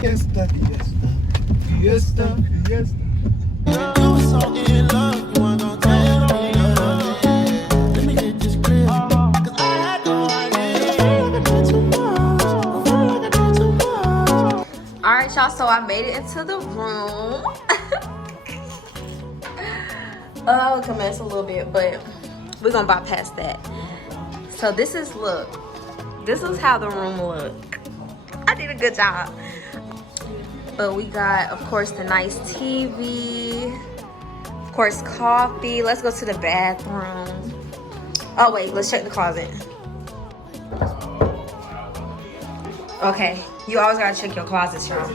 Fiesta, fiesta, fiesta, fiesta. You were so in love, you weren't gonna tell me love. Let me get this clear, 'cause I had no idea. I feel like I did too much. I feel like I did too much. All right, y'all, so I made it into the room. I was a mess a little bit, but we're gonna bypass that. So this is how the room look. I did a good job. But we got, of course, the nice TV, of course, coffee. Let's go to the bathroom. Oh wait, let's check the closet. Okay, you always gotta check your closets, y'all.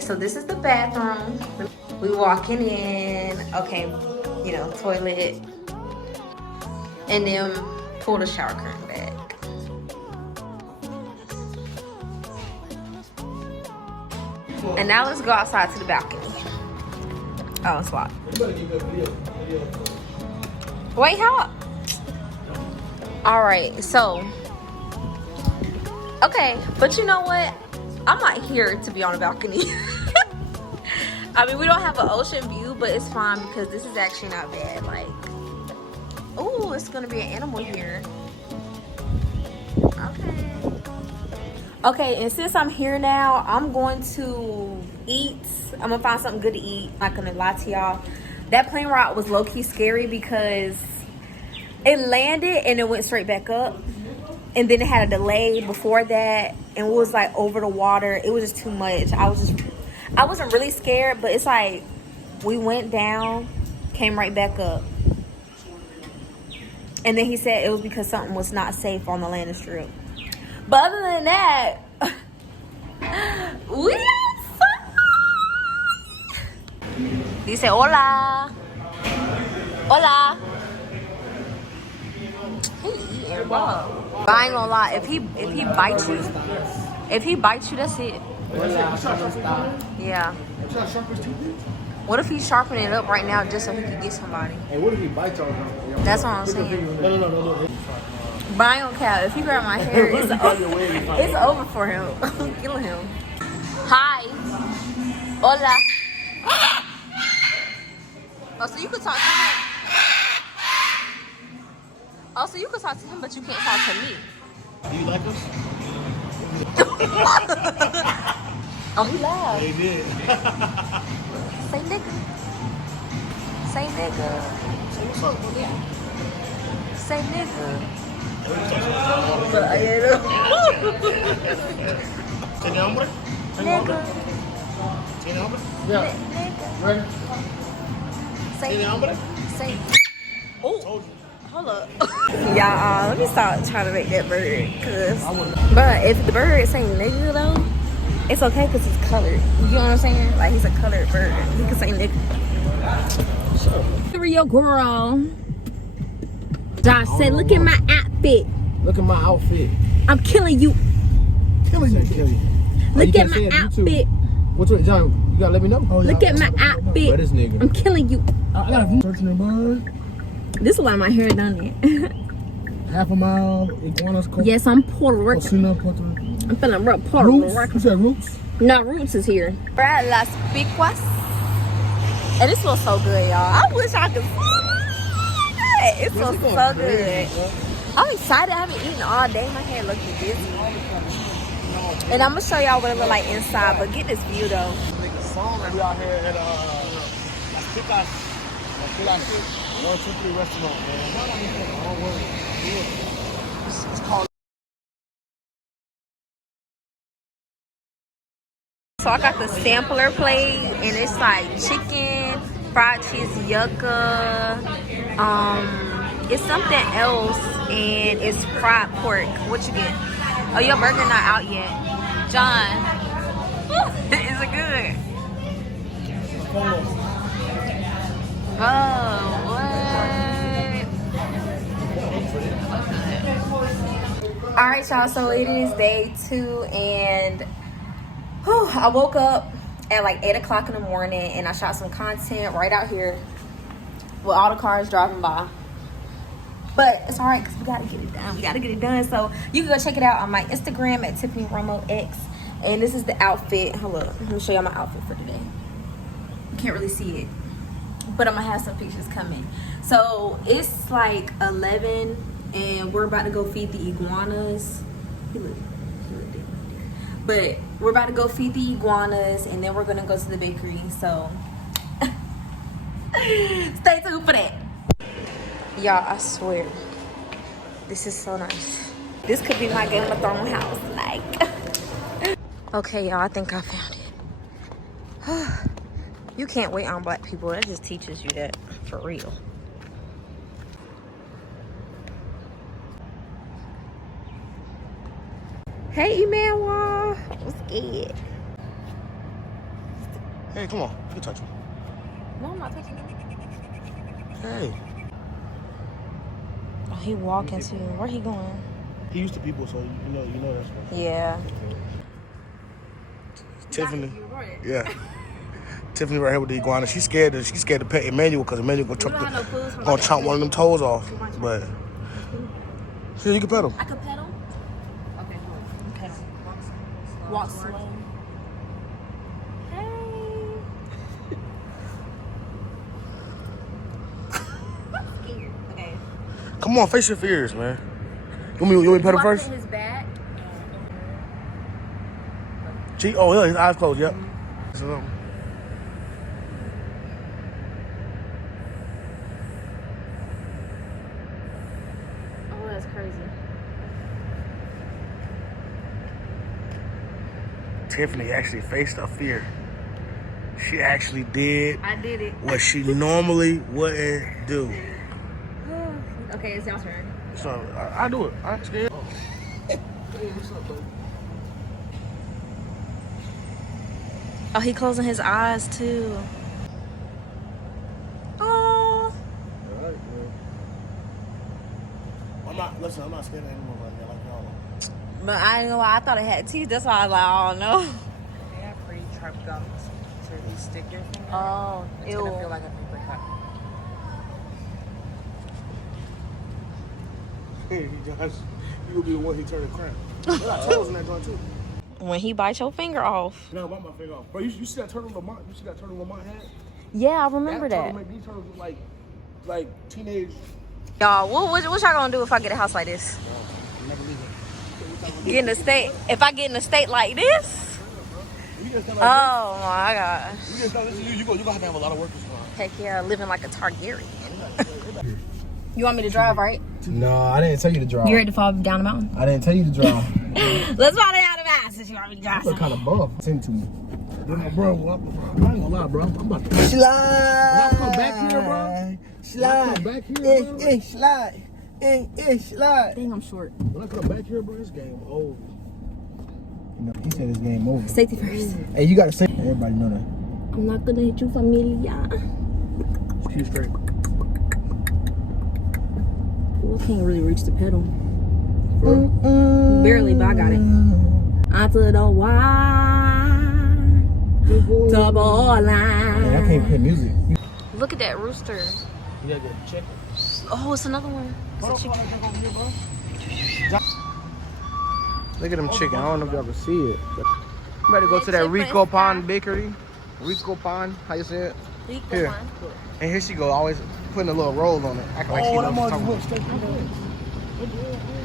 So this is the bathroom. We walking in, okay, you know, toilet, and then pull the shower curtain back. And now let's go outside to the balcony. Oh, it's locked. Wait, how? All right, so, okay, but you know what? I'm not here to be on the balcony. I mean, we don't have an ocean view, but it's fine because this is actually not bad. Like, oh, it's gonna be an animal here. Okay. Okay, and since I'm here now, I'm going to eat. I'm gonna find something good to eat. Not gonna lie to y'all. That plane ride was low-key scary because it landed and it went straight back up. And then it had a delay before that. And it was like over the water. It was just too much. I wasn't really scared, but it's like we went down, came right back up. And then he said it was because something was not safe on the landing strip. But other than that, we outside. Dice hola. Hola. He eating raw. But I ain't gonna lie, if he bites you, that's it. Yeah. What if he's sharpening it up right now just so he can get somebody? Hey, what if he bites on him? That's what I'm saying. No. But I don't care. If he grab my hair, it's over for him. I'm killing him. Hi. Hola. Oh, so you could talk to him. Oh, so you could talk to him, but you can't talk to me. Do you like us? Oh, he laughed. They did. Say nigga. Say nigga. Say what's up, buddy? Say nigga. ¿Tiene hambre? Nigga. ¿Tiene hambre? Yeah. Nigga. Ready? Say ¿Tiene hambre? Say. Oh. Told you. Hold up. Y'all, let me stop trying to make that bird. But if the bird is saying nigga though, it's okay because he's colored. You know what I'm saying? Like, he's a colored bird. He can say nigga. Sure. Here your girl. Josh said, look at my outfit. Look at my outfit. I'm killing you. Killing you. Look at my outfit. What's with John? You gotta let me know. Look at my outfit. Where this nigga? I'm killing you. I got a view. Searching the bud. This is why my hair done it. Half a mile, iguanas. Yes, I'm Puerto Rican. Cocina, Puerto Rican. I'm feeling real Puerto Rican. You said Roots? No, Roots is here. We're at Las Picuas. And it smells so good, y'all. I wish I could see it. It smells so good. I'm excited. I haven't eaten all day. My hair looking busy. And I'm going to show y'all what it look like inside. But get this view, though. We out here at Las Picas. 1, 2, 3 restaurant, man. Don't worry. It's called. So I got the sampler plate, and it's like chicken, fried cheese, yucca. It's something else, and it's fried pork. What you get? Oh, your burger not out yet, John. Is it good? Oh, what? All right, y'all. So it is day 2, and I woke up at like 8 o'clock in the morning, and I shot some content right out here with all the cars driving by. But it's all right because we gotta get it done. So you can go check it out on my Instagram at Tiffany Romo X. And this is the outfit. Hold up, let me show y'all my outfit for today. You can't really see it, but I'm gonna have some pictures coming. So it's like 11 and we're about to go feed the iguanas. He look dead. But we're about to go feed the iguanas and then we're gonna go to the bakery. So stay tuned for that. Y'all, I swear, this is so nice. This could be my Game of Thrones house, like. Okay, y'all, I think I found it. You can't wait on black people. That just teaches you that, for real. Hey, Emmanuel. What's good? Hey, come on. You touch me. No, I'm not touching him. Hey. Oh, he walking too. Where he going? He used to people, so you know that's what. Yeah. Tiffany. Yeah. Tiffany right here with the iguana. She's scared to pet Emmanuel because Emmanuel gonna chomp one of them toes off. But here, you can pet him. I can pet him? Okay, cool. Pet him. Walk slow. Hey. Okay. Come on, face your fears, man. You want me to pet him first? His back? Oh, yeah, his eyes closed, yep. So, Oh, that's crazy. Tiffany actually faced a fear. She actually did I did it. what she normally wouldn't do. Okay, it's your turn. So, I do it. I ain't scared. Oh. Hey, what's up, bro? Oh, he closing his eyes too. Oh. Alright, bro. I'm not scared of animals like that, like y'all. But I ain't gonna lie, I thought it had teeth. That's why I was like, oh no. They have free sharp gums, so if you stick your finger, Oh, it's gonna feel like a paper cut. Hey, Josh, you'll be the one who turned the cramp. They got turtles in that joint too. When he bites your finger off. No, I bite my finger off. Bro, you see that turtle Lamont? You see that turtle Lamont had? Yeah, I remember Turtle that. make these turtles look like teenage. Y'all, what y'all gonna do if I get a house like this? Never leave it. Get in a state. If I get in a state like this? You just like Oh my gosh. this. You just this. You gonna have to have a lot of workers for it. Heck yeah, living like a Targaryen. You want me to drive, right? No, I didn't tell you to drive. You ready to fall down the mountain? I didn't tell you to drive. Let's fall down the mountain since you want me to drive. You look kind of buff. Send it to me. Bro, I ain't gonna lie, bro. I'm about to Slide. come back here, bro. Slide. Come back here, bro. Slide. Slide. Dang, I'm short. When I come back here, bro, this game over. No, he said it's game over. Safety first. Hey, you gotta say. Everybody know that. I'm not gonna hit you, familia. Keep straight. Ooh, I can't really reach the pedal. Barely, but I got it. Onto the wide double line. Hey, I can't play music. Look at that rooster. You gotta get a check. Oh, it's another one. It's a chicken. Look at them chicken. I don't know if y'all can see it. I'm ready to go to that RICO Pond Bakery. RICO Pond, how you say it? Here. And here she go, always putting a little roll on it. Acting like she knows what she's talking about.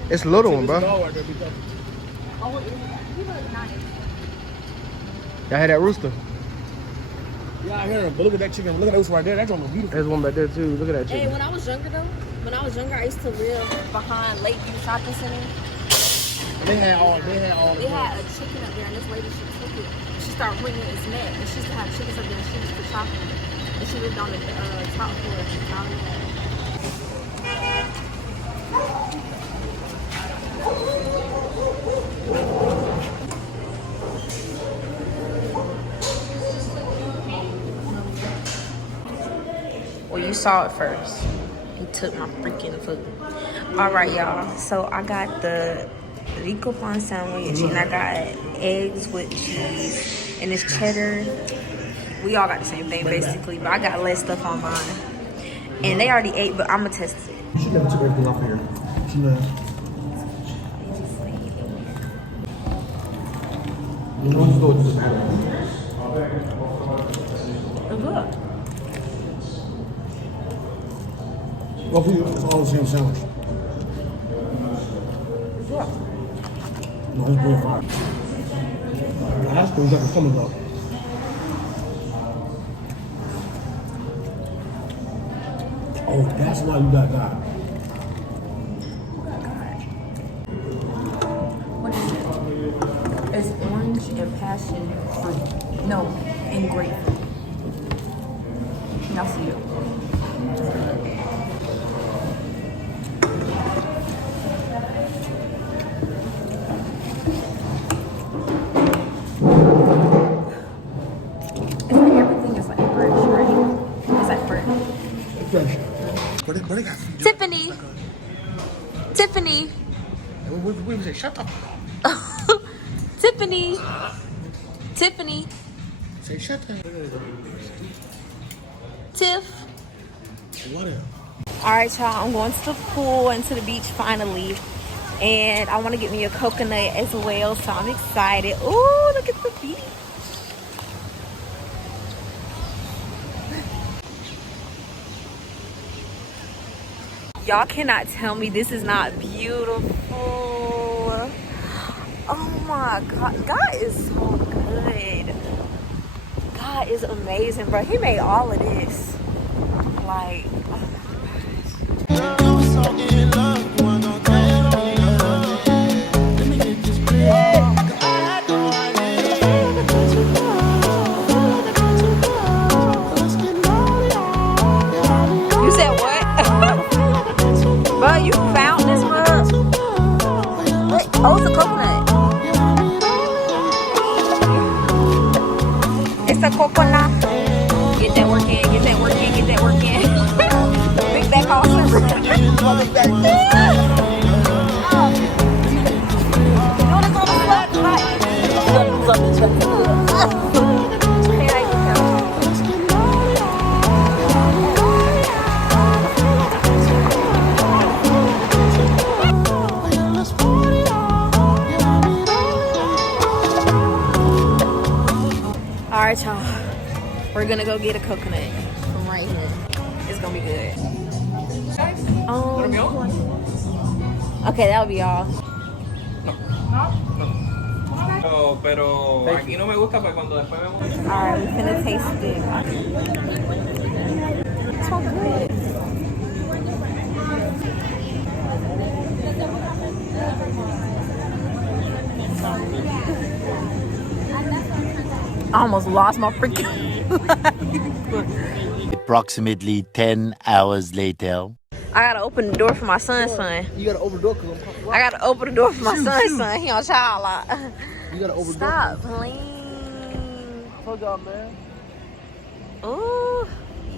It's a little one, bro. Y'all hear that rooster? Yeah, I hear him. But look at that chicken. Look at those right there. That joint look beautiful. There's one back there too. Look at that Hey, chicken. when I was younger though, I used to live behind Lakeview Shopping Center. They had all the They had a chicken up there, and this lady, she took it. She started putting it in its neck, and she used to have chickens up there, and she used to chop them. And she lived on the top floor of the county. Well, you saw it first. He took my freaking food. All right, y'all. So I got the RICO Pond sandwich, and I got eggs with cheese, and it's cheddar. We all got the same thing basically, but I got less stuff on mine. And they already ate, but I'm gonna test it. She never took everything off here. She left. Well, we all the same sandwich. No, it's bread fried. That's cool. It's like a summer dog. Oh, that's why you got that. What is it? It's orange and passion fruit. No, and grapefruit. Y'all see it. It's like everything is like fresh, right? It's like fresh. Fresh. But they got Tiffany. Tiffany. we say, shut up. Tiffany. Tiffany. Say, shut up. Tiff. What else? All right, y'all. I'm going to the pool and to the beach finally. And I want to get me a coconut as well. So I'm excited. Ooh, look at the beach. Y'all cannot tell me this is not beautiful. Oh my God. God is so good. God is amazing, bro. He made all of this. Like, oh my gosh. You was so in love, you weren't gonna tell me love. Let me get this clear. 'Cause I had no idea. Let's get naughty. You said what? Bro, you found this, bro. Wait, oh, it's a coconut. It's a coconut. Get that work in, get that work in, get that work in. Big back all server. Big back. You want to go to the left? Alright, y'all. We're gonna go get a coconut from right here. It's gonna be good. Okay, that'll be all. Pero aquí no me gusta porque cuando después me gusta. Alright, we're gonna taste it. It smells good. I almost lost my freaking Approximately 10 hours later. I gotta open the door for my son's son. You gotta open the door because I gotta open the door for my son's son. He on child lock. you gotta open the door. Stop playing. Told y'all, man. Ooh,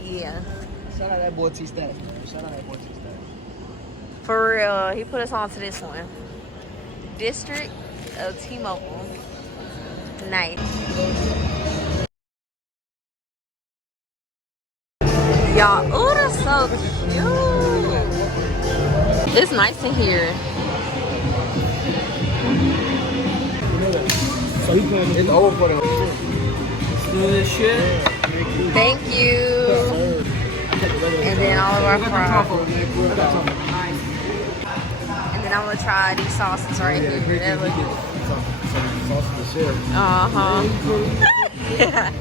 yeah. Shout out that boy T Stats, man. Shout out that boy T Stats. For real, he put us on to this one. District of T-Mobile. Nice. Y'all, ooh, that's so cute. It's nice in here. So you playing It's over for them. Let's do this shit. Thank you. And then all of our fries. And then I'm gonna try these sauces right here. That look good. Yeah.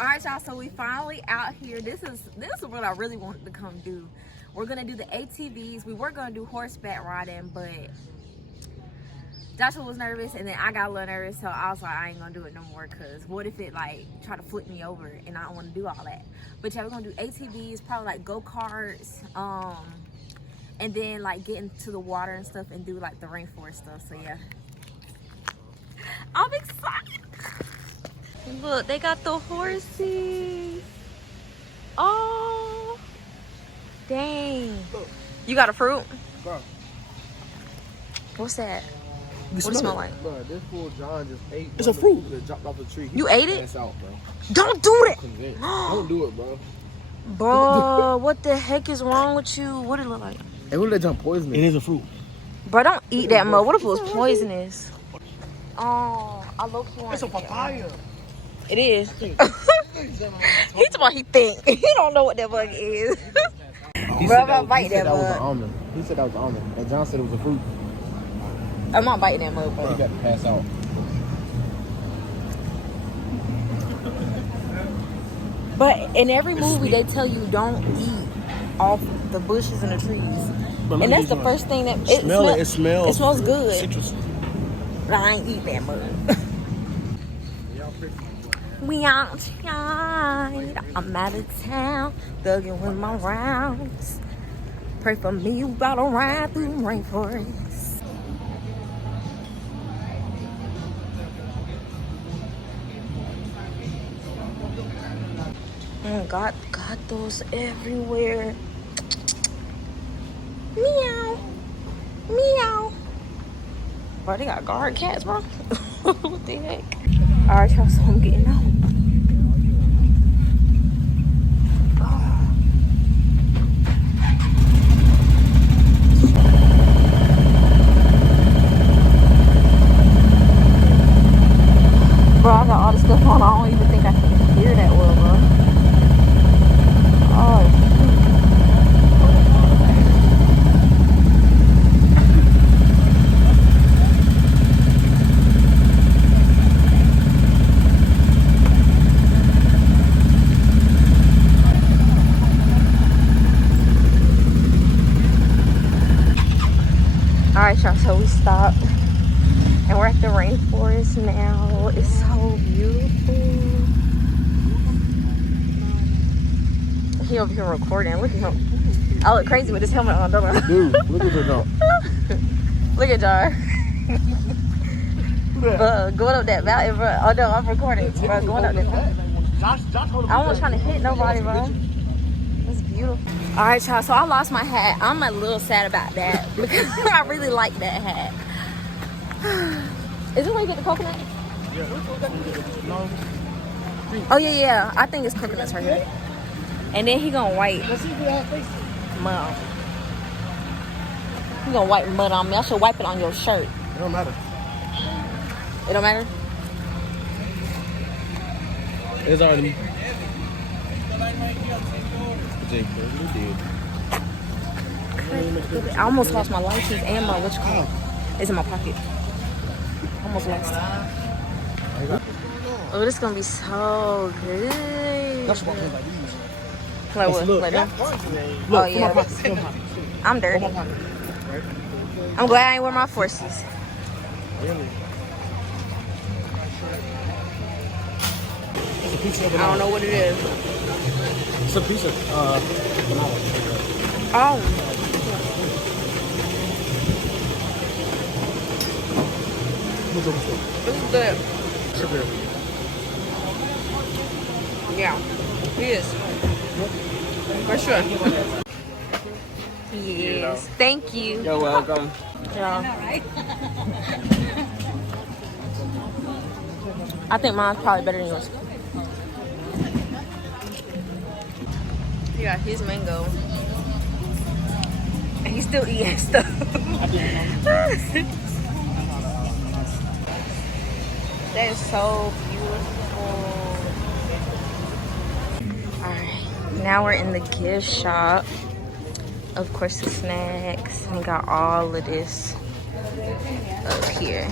All right, y'all. So we finally out here. This is what I really wanted to come do. We're gonna do the ATVs. We were gonna do horseback riding, but Joshua was nervous, and then I got a little nervous, so I was like, I ain't gonna do it no more. Cause what if it like try to flip me over, and I don't want to do all that. But yeah, we're gonna do ATVs, probably like go-karts, and then like get into the water and stuff, and do like the rainforest stuff. So yeah, I'm excited. Look, they got the horsey. Oh, dang! You got a fruit? Bro. What's that? You What it smell like? Bro, this fool John just ate. It's a fruit. That dropped off the tree. You ate it? Pass out, bro. Don't do that, Convinced. Don't do it, bro. bro. What the heck is wrong with you? What it look like? Hey, what did that jump poison? It is a fruit. Bro, don't eat that much. What if it was poisonous? Oh, I low-key want It's a papaya. It is. He told me he think. He don't know what that bug is. Bro, I'm not biting that was an bug. almond. He said that was an almond. And John said it was a fruit. I'm not biting that mug, You bro. got to pass out. But in every movie, they tell you don't eat off the bushes and the trees. But And that's the first thing that... It smells good. citrus. But I ain't eating that mug. We outside. I'm out of town. Thugging with my rounds. Pray for me, you gotta ride through rainforest. Got those everywhere. Meow. Meow. Bro, they got guard cats, bro. What the heck? Alright, y'all, so I'm getting out. Bro, I got all the stuff on. I don't even think I can hear that well, bro. Oh, alright, y'all, so we stopped. And we're at the rainforest now. It's so beautiful. He over here recording. Look at him. I look crazy with his helmet on, don't I? Dude, look at the jump. Look at Jar. Bro, going up that mountain, bro. Oh no, I'm recording. Bro, going up that mountain. I wasn't trying to hit nobody, bro. It's beautiful. All right, y'all. So I lost my hat. I'm a little sad about that because I really like that hat. Is this where you get the coconut? No. Oh yeah. I think it's coconuts right here. And then he gonna wipe mud on me. He gonna wipe mud on me. I should wipe it on your shirt. It don't matter. It don't matter? It's already. I almost lost my license and my what's called. It's in my pocket. Almost lost it. Oh, this is gonna be so good. That's what I'm like these. Like what? Look. Like them? Look, Oh yeah. I'm dirty. I'm glad I ain't wear my forces. Really? It's a piece of I banana. don't know what it is. It's a piece of banana. Oh. This is good. Sugar. Yeah. It is. For sure. Yes. Thank you. You're welcome. Yeah. I think mine's probably better than yours. He got his mango. And he's still eating stuff. That is so beautiful. Alright, now we're in the gift shop. Of course, the snacks. We got all of this up here.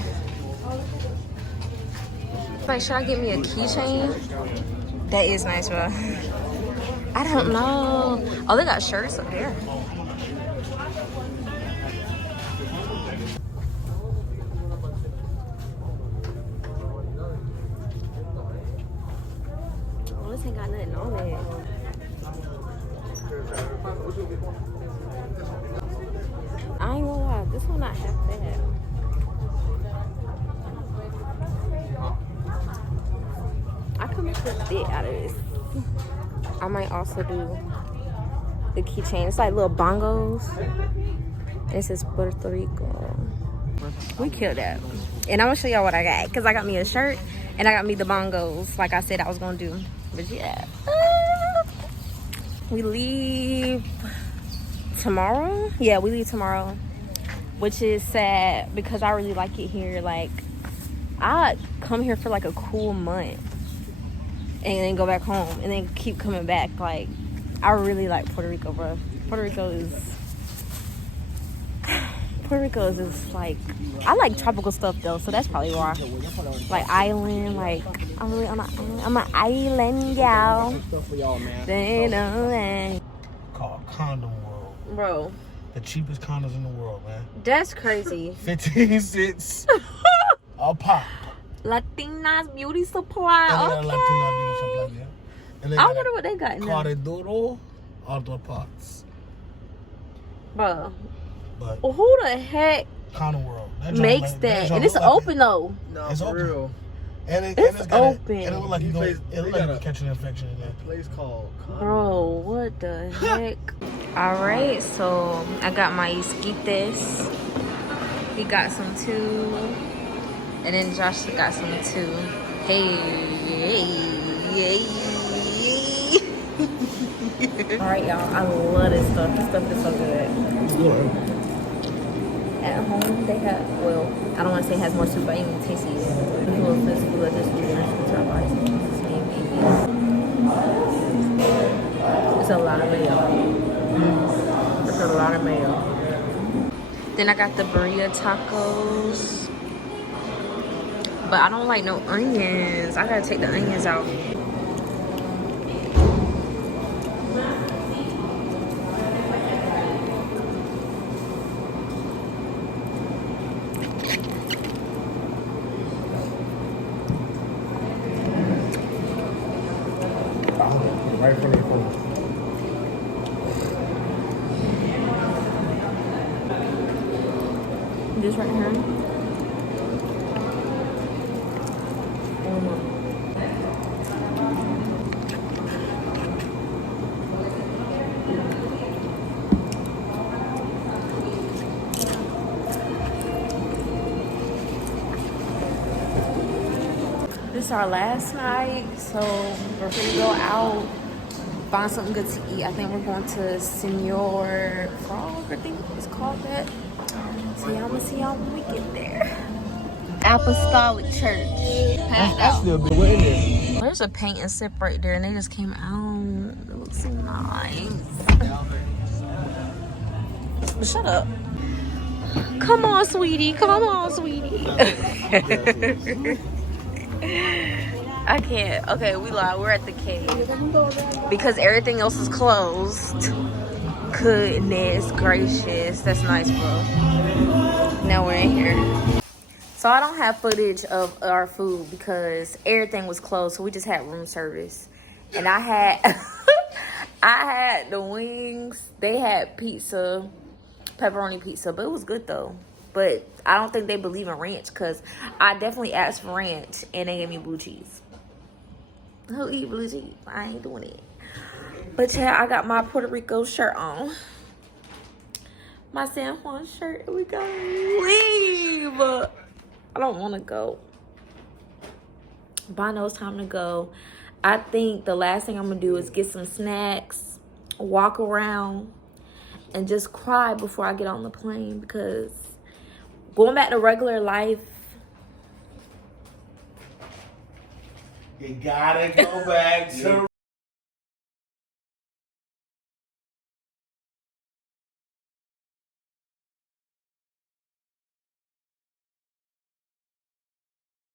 Like, should I get me a keychain? That is nice, bro. I don't know. Oh, they got shirts up there. Oh, this ain't got nothing on it. I ain't gonna lie, this one not half bad. I could make a bit out of this. I might also do the keychain. It's like little bongos. And it says Puerto Rico. We killed that. And I'm gonna show y'all what I got. Cause I got me a shirt and I got me the bongos like I said I was gonna do. But yeah. We leave tomorrow. Yeah, we leave tomorrow. Which is sad because I really like it here. Like, I come here for like a cool month and then go back home and then keep coming back. Like, I really like Puerto Rico, bro. Puerto Rico is just like, I like tropical stuff though, so that's probably why. Like island, like I'm really on an island. I'm an island gal. They know that. Called Condom World. Bro, The cheapest condoms in the world, man. that's crazy. 15 cents a pop. Latinas beauty supply. And Okay. Latino beauty supply, yeah. And they I got wonder what they got in there. Corredoro Auto Parts. Bro, But who the heck Condom World. makes that? And it's open though. No, It's for open. real. And It's it's got open. And it look like you It look like you catching an infection in there. Place called Bro, what the heck? Alright, so I got my esquites. He got some too. And then Josh got some too. Hey. Alright, y'all. I love this stuff. This stuff is so good. At home, they have, well, I don't want to say it has more soup, but I ain't even tasty yet. It's a lot of mayo. It's a lot of mayo. Then I got the burrito tacos. But I don't like no onions. I gotta take the onions out. Right from your phone. This right here. This is our last night, so we're gonna go out, find something good to eat. I think we're going to Senor Frog, I think it's called that. So yeah, I'm gonna see y'all when we get there. Apostolic Church. I still be waiting there. There's a paint and sip right there, and they just came out. It looks so nice. Shut up. Come on, sweetie. Come on, sweetie. I can't. Okay, we lied. We're at the cave because everything else is closed. Goodness gracious. That's nice, bro. Now we're in here. So I don't have footage of our food because everything was closed. So we just had room service. And I had I had the wings. They had pizza, pepperoni pizza, but it was good though. But I don't think they believe in ranch because I definitely asked for ranch and they gave me blue cheese. Who eat blue cheese? I ain't doing it. But yeah, I got my Puerto Rico shirt on. My San Juan shirt. We gotta leave. I don't want to go. But I know it's time to go. I think the last thing I'm going to do is get some snacks, walk around, and just cry before I get on the plane because going back to regular life. You gotta go back to